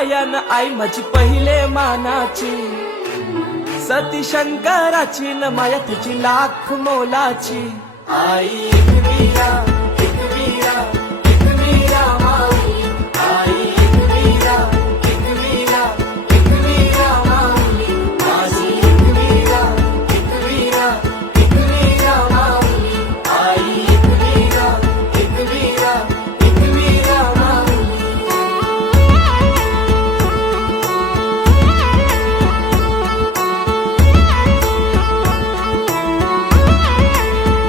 मायान आई माझी पहिले मानाची, सती शंकराची न माया तिची लाख मोलाची. आई एकविरा